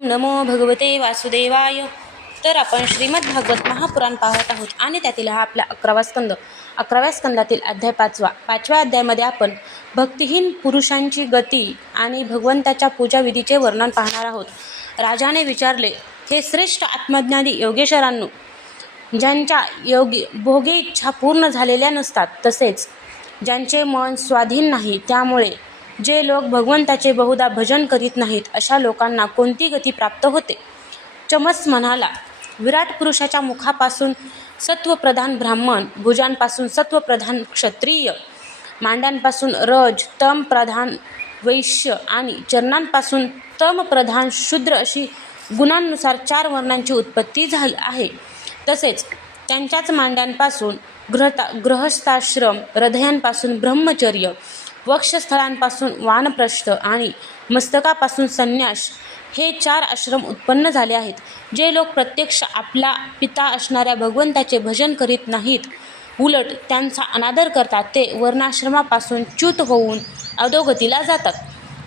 नमो भगवते वासुदेवाय. तर आपण श्रीमद भागवत महापुराण पाहत आहोत आणि त्यातील हा आपला अकरावा स्कंद. अकराव्या स्कंदातील अध्याय पाचवा. पाचव्या अध्यायामध्ये आपण भक्तिहीन पुरुषांची गती आणि भगवंताच्या पूजाविधीचे वर्णन पाहणार आहोत. राजाने विचारले हे श्रेष्ठ आत्मज्ञानी योगेश्वरांनो ज्यांच्या योगी भोगे इच्छा पूर्ण झालेल्या नसतात तसेच ज्यांचे मन स्वाधीन नाही त्यामुळे जे लोक भगवंताचे बहुधा भजन करीत नाहीत अशा लोकांना कोणती गती प्राप्त होते? चमस म्हणाला विराट पुरुषाच्या मुखापासून सत्वप्रधान ब्राह्मण भुजांपासून सत्वप्रधान क्षत्रिय मांड्यांपासून रज तम प्रधान वैश्य आणि चरणांपासून तम प्रधान शूद्र अशी गुणांनुसार चार वर्णांची उत्पत्ती झाली आहे. तसेच त्यांच्याच मांड्यांपासून ग्रहता ग्रहस्थाश्रम हृदयांपासून ब्रह्मचर्य वक्षस्थळांपासून वानप्रस्थ आणि मस्तकापासून संन्यास हे चार आश्रम उत्पन्न झाले आहेत. जे लोक प्रत्यक्ष आपला पिता असणाऱ्या भगवंताचे भजन करीत नाहीत उलट त्यांचा अनादर करतात ते वर्णाश्रमापासून च्युत होऊन अधोगतीला जातात.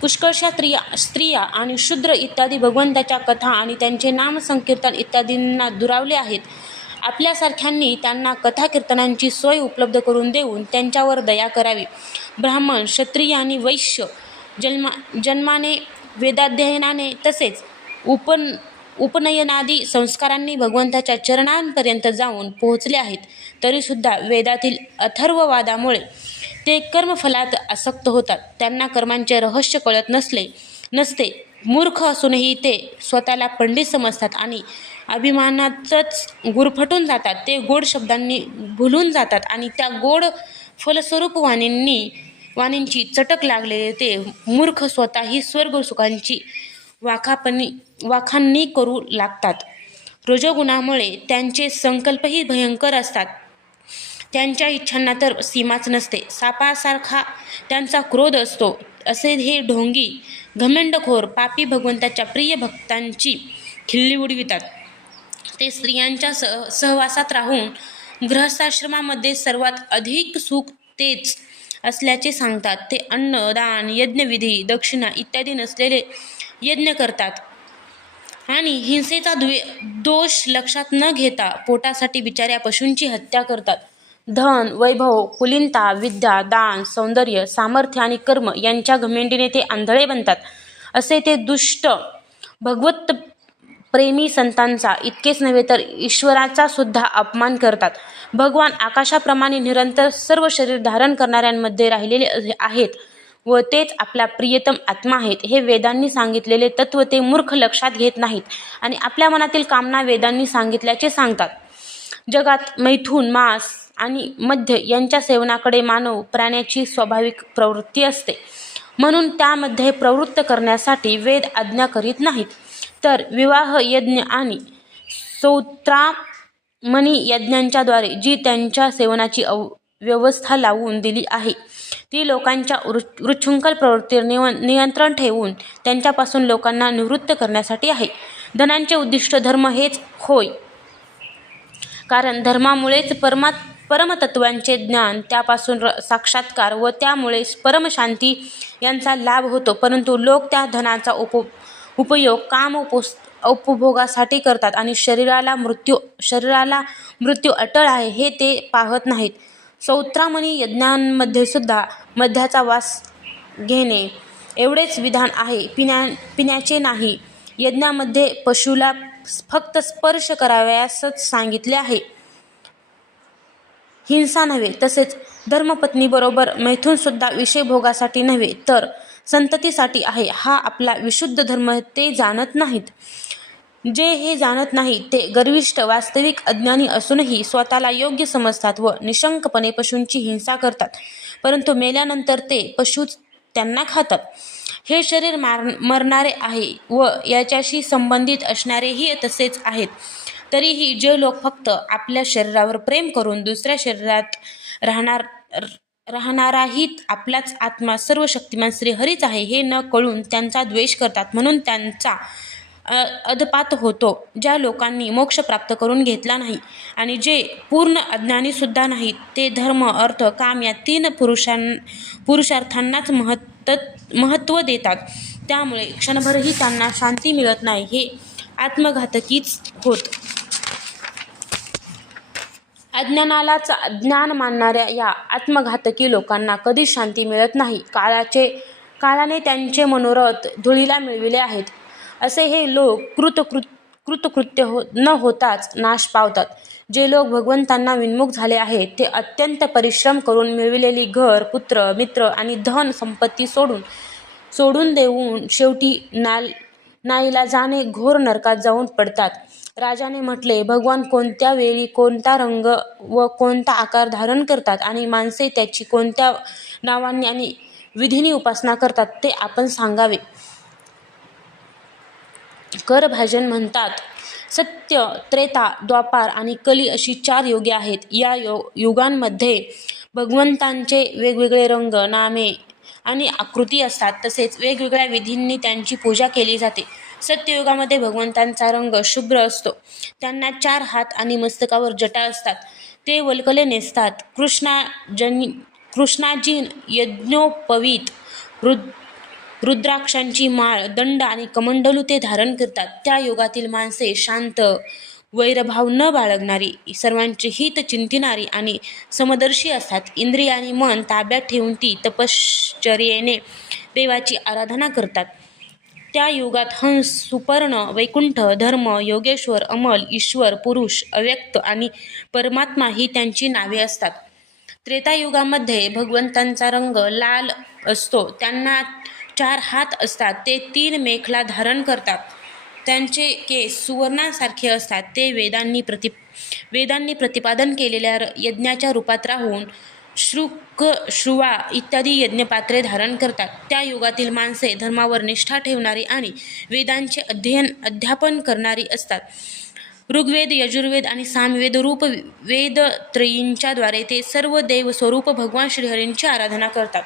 पुष्कळशा स्त्रिया स्त्रिया आणि शूद्र इत्यादी भगवंताच्या कथा आणि त्यांचे नामसंकीर्तन इत्यादींना दुरावले आहेत. आपल्यासारख्यांनी त्यांना कथाकीर्तनांची सोय उपलब्ध करून देऊन त्यांच्यावर दया करावी. ब्राह्मण क्षत्रिय आणि वैश्य जन्मा जन्माने वेदाध्ययनाने तसेच उपन उपनयनादी संस्कारांनी भगवंताच्या चरणांपर्यंत जाऊन पोहोचले आहेत तरीसुद्धा वेदातील अथर्ववादामुळे ते कर्मफलात आसक्त होतात. त्यांना कर्मांचे रहस्य कळत नसले नसते मूर्ख असूनही ते स्वतःला पंडित समजतात आणि अभिमानातच गुरफटून जातात. ते गोड शब्दांनी भुलून जातात आणि त्या गोड फलस्वरूप वाणींनी वाणींची चटक लागलेले ते मूर्ख स्वतःही स्वर्गसुखांची वाखापणी वाखांनी करू लागतात. रजोगुणामुळे त्यांचे संकल्पही भयंकर असतात. त्यांच्या इच्छांना तर सीमाच नसते. सापासारखा त्यांचा क्रोध असतो. असे हे ढोंगी घमेंडखोर पापी भगवंताच्या प्रिय भक्तांची खिल्ली उडवितात. ते स्त्रियांच्या सह सहवासात राहून गृहस्थाश्रमामध्ये सर्वात अधिक सुख तेच असल्याचे सांगतात. ते अन्न दान यज्ञविधी दक्षिणा इत्यादी नसलेले यज्ञ करतात. आणि हिंसेचा द्वे दोष लक्षात न घेता पोटासाठी बिचाऱ्या पशूंची हत्या करतात. धन वैभव कुलीनता विद्या दान सौंदर्य सामर्थ्य आणि कर्म यांच्या घमेंडीने ते आंधळे बनतात. असे ते दुष्ट भगवत प्रेमी संतांचा इतकेच नव्हे तर ईश्वराचा सुद्धा अपमान करतात. भगवान आकाशाप्रमाणे निरंतर सर्व शरीर धारण करणाऱ्यांमध्ये राहिलेले आहेत व तेच आपला प्रियतम आत्मा आहेत हे वेदांनी सांगितलेले तत्व ते मूर्ख लक्षात घेत नाहीत आणि आपल्या मनातील कामना वेदांनी सांगितल्याचे सांगतात. जगात मैथून मांस आणि मध्य यांच्या सेवनाकडे मानव प्राण्याची स्वाभाविक प्रवृत्ती असते. म्हणून त्यामध्ये प्रवृत्त करण्यासाठी वेद आज्ञा करीत नाहीत. तर विवाह यज्ञ आणि सौत्रामणी यज्ञांच्याद्वारे जी त्यांच्या सेवनाची अव व्यवस्था लावून दिली आहे ती लोकांच्या रु वृच्छृंखल प्रवृत्तीवर निव नियंत्रण ठेवून त्यांच्यापासून लोकांना निवृत्त करण्यासाठी आहे. धनांचे उद्दिष्ट धर्म हेच होय. कारण धर्मामुळेच परमात परमतत्वांचे ज्ञान त्यापासून र साक्षात्कार व त्यामुळे परमशांती यांचा लाभ होतो. परंतु लोक त्या धनाचा उप उपयोग काम उपोस उपभोगासाठी करतात आणि शरीराला मृत्यू शरीराला मृत्यू अटळ आहे हे ते पाहत नाहीत. सौत्रामणी यज्ञांमध्ये सुद्धा मध्याचा वास घेणे एवढेच विधान आहे. पिण्या पिण्याचे नाही. यज्ञामध्ये पशुला फक्त स्पर्श करावयासच सांगितले आहे. हिंसा नव्हे तसेच धर्मपत्नीबरोबर मैथूनसुद्धा विषयभोगासाठी नव्हे तर संततीसाठी आहे. हा आपला विशुद्ध धर्म ते जाणत नाहीत. जे हे जाणत नाही ते गर्विष्ठ वास्तविक अज्ञानी असूनही स्वतःला योग्य समजतात व निशंकपणे पशूंची हिंसा करतात. परंतु मेल्यानंतर ते पशूच त्यांना खातात. हे शरीर मार मरणारे आहे व याच्याशी संबंधित असणारेही तसेच आहेत. तरीही जे लोक फक्त आपल्या शरीरावर प्रेम करून दुसऱ्या शरीरात राहणार राहणाराही आपलाच आत्मा सर्व शक्तिमान श्रीहरीच आहे हे न कळून त्यांचा द्वेष करतात. म्हणून त्यांचा अ अधपात होतो. ज्या लोकांनी मोक्ष प्राप्त करून घेतला नाही आणि जे पूर्ण अज्ञानीसुद्धा नाहीत ते धर्म अर्थ काम या तीन पुरुषां पुरुषार्थांनाच महत्त महत्त्व देतात. त्यामुळे क्षणभरही त्यांना शांती मिळत नाही. हे आत्मघातकीच होत. अज्ञानालाच ज्ञान मानणाऱ्या या आत्मघातकी लोकांना कधीच शांती मिळत नाही. काळाचे काळाने त्यांचे मनोरथ धुळीला मिळविले आहेत. असे हे लोक कृतकृत कृतकृत्य हो न होताच नाश पावतात. जे लोक भगवंतांना विन्मुख झाले आहेत ते अत्यंत परिश्रम करून मिळविलेली घर पुत्र मित्र आणि धन संपत्ती सोडून सोडून देऊन शेवटी नाल नाईलाजाने घोर नरकात जाऊन पडतात. राजाने म्हटले भगवान कोणत्या वेळी कोणता रंग व कोणता आकार धारण करतात आणि माणसे त्याची कोणत्या नावांनी आणि विधीने उपासना करतात ते आपण सांगावे. करभाजन म्हणतात सत्य त्रेता द्वापार आणि कली अशी चार योगे आहेत. या यो युगांमध्ये भगवंतांचे वेगवेगळे रंग नामे आणि आकृती असतात. तसेच वेगवेगळ्या विधींनी त्यांची पूजा केली जाते. सत्ययुगामध्ये भगवंतांचा रंग शुभ्र असतो. त्यांना चार हात आणि मस्तकावर जटा असतात. ते वल्कले नेसतात. कृष्णा जन कृष्णाजी यज्ञोपवीत रुद रुद्राक्षांची माळ दंड आणि कमंडलू ते धारण करतात. त्या युगातील माणसे शांत वैरभाव न बाळगणारी सर्वांची हित चिंतिणारी आणि समदर्शी असतात. इंद्रिय आणि मन ताब्यात ठेवून ती तपश्चर्येने देवाची आराधना करतात. त्या युगात हंस सुपर्ण वैकुंठ धर्म योगेश्वर अमल ईश्वर पुरुष अव्यक्त आणि परमात्मा ही त्यांची नावे असतात. त्रेतायुगामध्ये भगवंतांचा रंग लाल असतो. त्यांना चार हात असतात. ते तीन मेखला धारण करतात. त्यांचे केस सुवर्णासारखे असतात. ते वेदांनी प्रति वेदांनी प्रतिपादन केलेल्या र- यज्ञाच्या रूपात राहून श्रुक क श्रुवा इत्यादी यज्ञपात्रे धारण करतात. त्या युगातील माणसे धर्मावर निष्ठा ठेवणारी आणि वेदांचे अध्ययन अध्यापन करणारी असतात. ऋग्वेद यजुर्वेद आणि सामवेद रूप वेदत्रयींच्या ते सर्व देव स्वरूप भगवान श्रीहरींची आराधना करतात.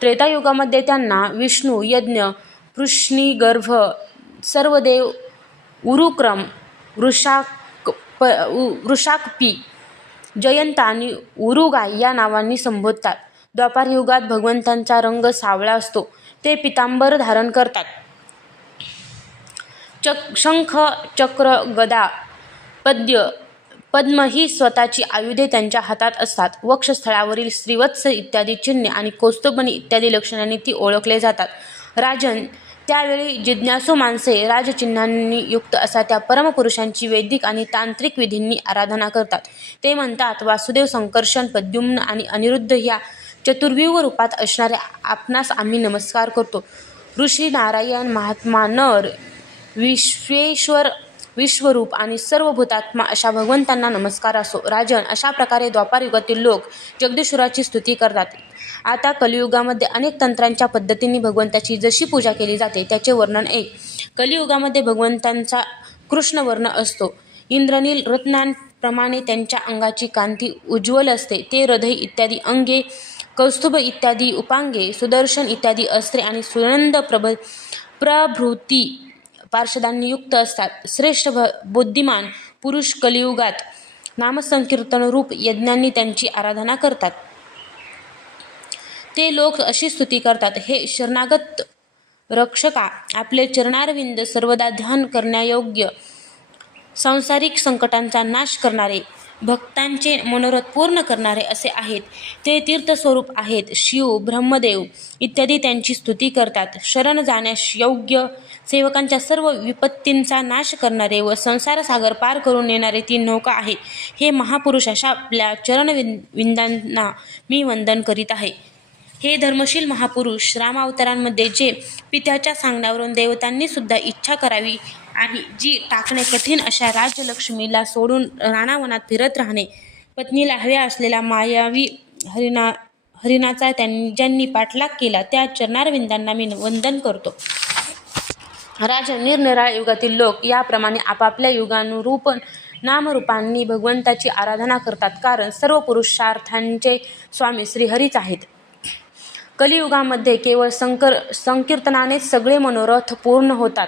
त्रेतायुगामध्ये त्यांना विष्णू यज्ञ पृष्णी गर्भ सर्व देव उरुक्रम वृषाक प उ- वृषाकपी जयंत आणि उरुगाय या नावांनी संबोधतात. द्वापार युगात भगवंतांचा रंग सावळा असतो. ते पितांबर धारण करतात. चक शंख चक्र गदा पद्य पद्म ही स्वतःची आयुधे त्यांच्या हातात असतात वक्षस्थळावरील श्रीवत्स इत्यादी चिन्हे आणि कौस्तुभनी इत्यादी लक्षणांनी ती ओळखले जातात. राजन त्यावेळी जिज्ञासू माणसे राजचिन्हांनी युक्त असा त्या परमपुरुषांची वैदिक आणि तांत्रिक विधींनी आराधना करतात. ते म्हणतात वासुदेव संकर्षण प्रद्युम्न आणि अनिरुद्ध या चतुर्व्यूह रूपात असणाऱ्या आपणास आम्ही नमस्कार करतो. ऋषी नारायण महात्मा नर विश्वेश्वर विश्वरूप आणि सर्व भूतात्मा अशा भगवंतांना नमस्कार असो. राजन अशा प्रकारे द्वापार युगातील लोक जगदीश्वराची स्तुती करतात. आता कलियुगामध्ये अनेक तंत्रांच्या पद्धतींनी भगवंताची जशी पूजा केली जाते त्याचे वर्णन एक. कलियुगामध्ये भगवंतांचा कृष्णवर्ण असतो. इंद्रनील रत्नांप्रमाणे त्यांच्या अंगाची कांती उज्ज्वल असते. ते हृदय इत्यादी अंगे कौस्तुभ इत्यादी उपांगे सुदर्शन इत्यादी अस्त्रे आणि सुनंद प्रभ प्रभृती पार्षदांनी युक्त असतात. श्रेष्ठ भ बुद्धिमान पुरुष कलियुगात नामसंकीर्तन रूप यज्ञांनी त्यांची आराधना करतात. ते लोक अशी स्तुती करतात हे शरणागत रक्षका आपले चरणारविंद सर्वदा ध्यान करण्यायोग्य सांसारिक संकटांचा नाश करणारे भक्तांचे मनोरथ पूर्ण करणारे असे आहेत. ते तीर्थस्वरूप आहेत. शिव ब्रह्मदेव इत्यादी त्यांची स्तुती करतात. शरण जाण्यास योग्य सेवकांच्या सर्व विपत्तींचा नाश करणारे व संसारसागर पार करून नेणारे ती नौका आहे. हे महापुरुष अशा आपल्या चरणविंदांना विंदांना मी वंदन करीत आहे. हे धर्मशील महापुरुष रामावतारांमध्ये जे पित्याच्या सांगण्यावरून देवतांनी सुद्धा इच्छा करावी आणि जी टाकणे कठीण अशा राजलक्ष्मीला सोडून राणावनात फिरत राहणे पत्नीला हव्या असलेला मायावी हरिणा हरिणाचा त्यां ज्यांनी पाठलाग केला त्या चरणारविंदांना मी वंदन करतो. राज निरनिराळ्या युगातील लोक याप्रमाणे आपापल्या युगानुरूप नामरूपांनी भगवंताची आराधना करतात. कारण सर्व पुरुषार्थांचे स्वामी श्रीहरीच आहेत. कलियुगामध्ये केवळ संकर संकीर्तनानेच सगळे मनोरथ पूर्ण होतात.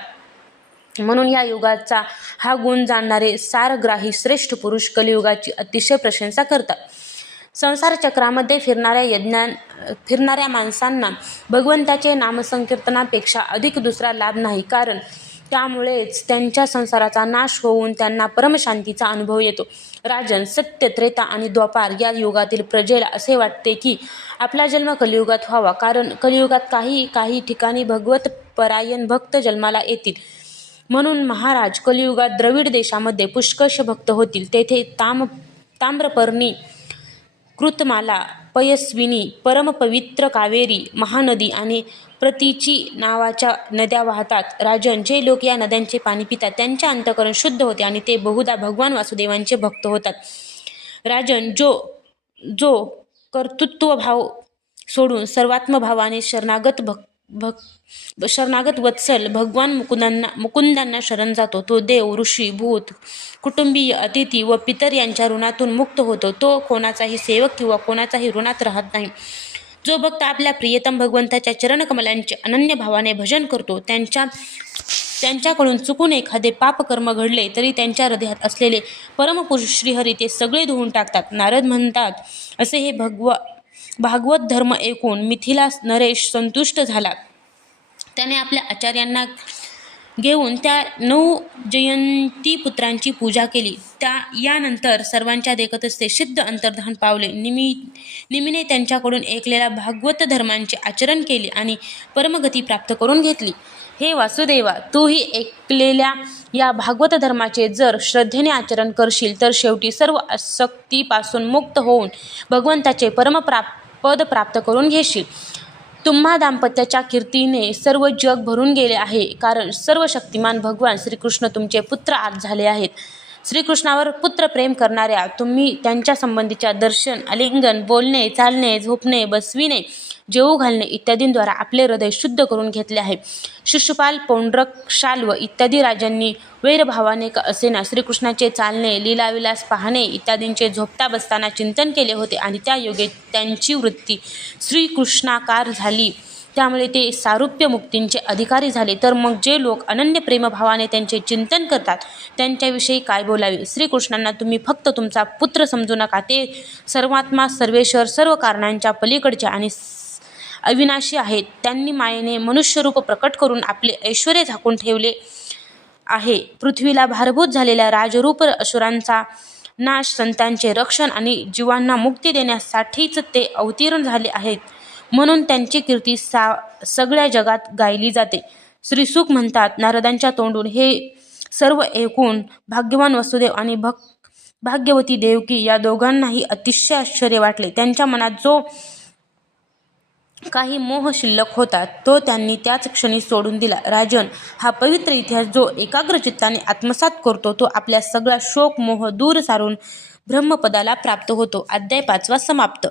म्हणून या युगाचा हा गुण जाणणारे सारग्राही श्रेष्ठ पुरुष कलियुगाची अतिशय प्रशंसा करतात. संसार चक्रामध्ये फिरणाऱ्या यज्ञा फिरणाऱ्या माणसांना भगवंताचे नामसंकीर्तनापेक्षा अधिक दुसरा लाभ नाही. कारण त्यामुळेच त्यांच्या संसाराचा नाश होऊन त्यांना परमशांतीचा अनुभव येतो. राजन सत्य त्रेता आणि द्वापार या युगातील प्रजेला असे वाटते की आपला जन्म कलियुगात व्हावा. कारण कलियुगात काही काही ठिकाणी भगवत परायण भक्त जन्माला येतील. म्हणून महाराज कलियुगात द्रविड देशामध्ये पुष्कश भक्त होतील. तेथे ताम ताम्रपर्णी कृतमाला पयस्विनी परमपवित्र कावेरी महानदी आणि प्रतीची नावाच्या नद्या वाहतात. राजन जे लोक या नद्यांचे पाणी पितात त्यांचे अंतकरण शुद्ध होते आणि ते बहुधा भगवान वासुदेवांचे भक्त होतात. राजन जो जो कर्तृत्वभाव सोडून सर्वात्मभावाने शरणागत भक्त भग शरणागत वत्सल भगवान मुकुंदांना मुकुंदांना शरण जातो. तो देव ऋषी भूत कुटुंबीय अतिथी व पितर यांच्या ऋणातून मुक्त होतो. तो कोणाचाही सेवक किंवा कोणाचाही ऋणात राहत नाही. जो भक्त आपल्या प्रियतम भगवंताच्या चरणकमलांचे अनन्य भावाने भजन करतो त्यांच्या त्यांच्याकडून चुकून एखादे पापकर्म घडले तरी त्यांच्या हृदयात असलेले परमपुरुष श्रीहरी ते सगळे धुवून टाकतात. नारद म्हणतात असे हे भगवा भागवत धर्म ऐकून मिथिला नरेश संतुष्ट झाला. त्याने आपल्या आचार्यांना घेऊन त्या नऊ जयंती पुत्रांची पूजा केली. त्या यानंतर सर्वांच्या देखतच ते सिद्ध अंतर्धान पावले. निमी निमीने त्यांच्याकडून ऐकलेल्या भागवत धर्मांचे आचरण केले आणि परमगती प्राप्त करून घेतली. हे वासुदेवा तूही ऐकलेल्या या भागवत धर्माचे जर श्रद्धेने आचरण करशील तर शेवटी सर्व आसक्तीपासून मुक्त होऊन भगवंताचे परमप्राप्त पद प्राप्त करून घेशील. तुम्हा दाम्पत्याच्या कीर्तीने सर्व जग भरून गेले आहे. कारण सर्व शक्तिमान भगवान श्रीकृष्ण तुमचे पुत्र आज झाले आहेत. श्रीकृष्णावर पुत्र प्रेम करणाऱ्या तुम्ही त्यांच्या संबंधीच्या दर्शन आलिंगन बोलणे चालणे झोपणे बसविणे जेवू घालणे इत्यादींद्वारा आपले हृदय शुद्ध करून घेतले आहे. शिशुपाल पौंड्रक शाल्व इत्यादी राजांनी वैरभावाने का असेना श्रीकृष्णाचे चालणे लीलाविलास पाहणे इत्यादींचे झोपता बसताना चिंतन केले होते आणि त्या योगे त्यांची वृत्ती श्रीकृष्णाकार झाली. त्यामुळे ते सारुप्य मुक्तींचे अधिकारी झाले. तर मग जे लोक अनन्य प्रेमभावाने त्यांचे चिंतन करतात त्यांच्याविषयी काय बोलावे? श्रीकृष्णांना तुम्ही फक्त तुमचा पुत्र समजू नका. ते सर्वात्मा सर्वेश्वर सर्व कारणांच्या पलीकडचे आणि अविनाशी आहेत. त्यांनी मायेने मनुष्यरूप प्रकट करून आपले ऐश्वर झाकून ठेवले आहे. पृथ्वीला भारभूत झालेल्या राजरूप असुरांचा नाश संतांचे रक्षण आणि जीवांना मुक्ती देण्यासाठीच ते अवतीर्ण झाले आहेत. म्हणून त्यांची कीर्ती सा सगळ्या जगात गायली जाते. श्रीसुख म्हणतात नारदांच्या तोंडून हे सर्व ऐकून भाग्यवान वसुदेव आणि भक् भाग्यवती देवकी या दोघांनाही अतिशय आश्चर्य वाटले. त्यांच्या मनात जो काही मोह शिल्लक होता तो त्यांनी त्याच क्षणी सोडून दिला. राजन हा पवित्र इतिहास जो एकाग्र चित्ताने आत्मसात करतो तो आपल्या सगळा शोक मोह दूर सारून ब्रह्मपदाला प्राप्त होतो. अध्याय पाचवा समाप्त.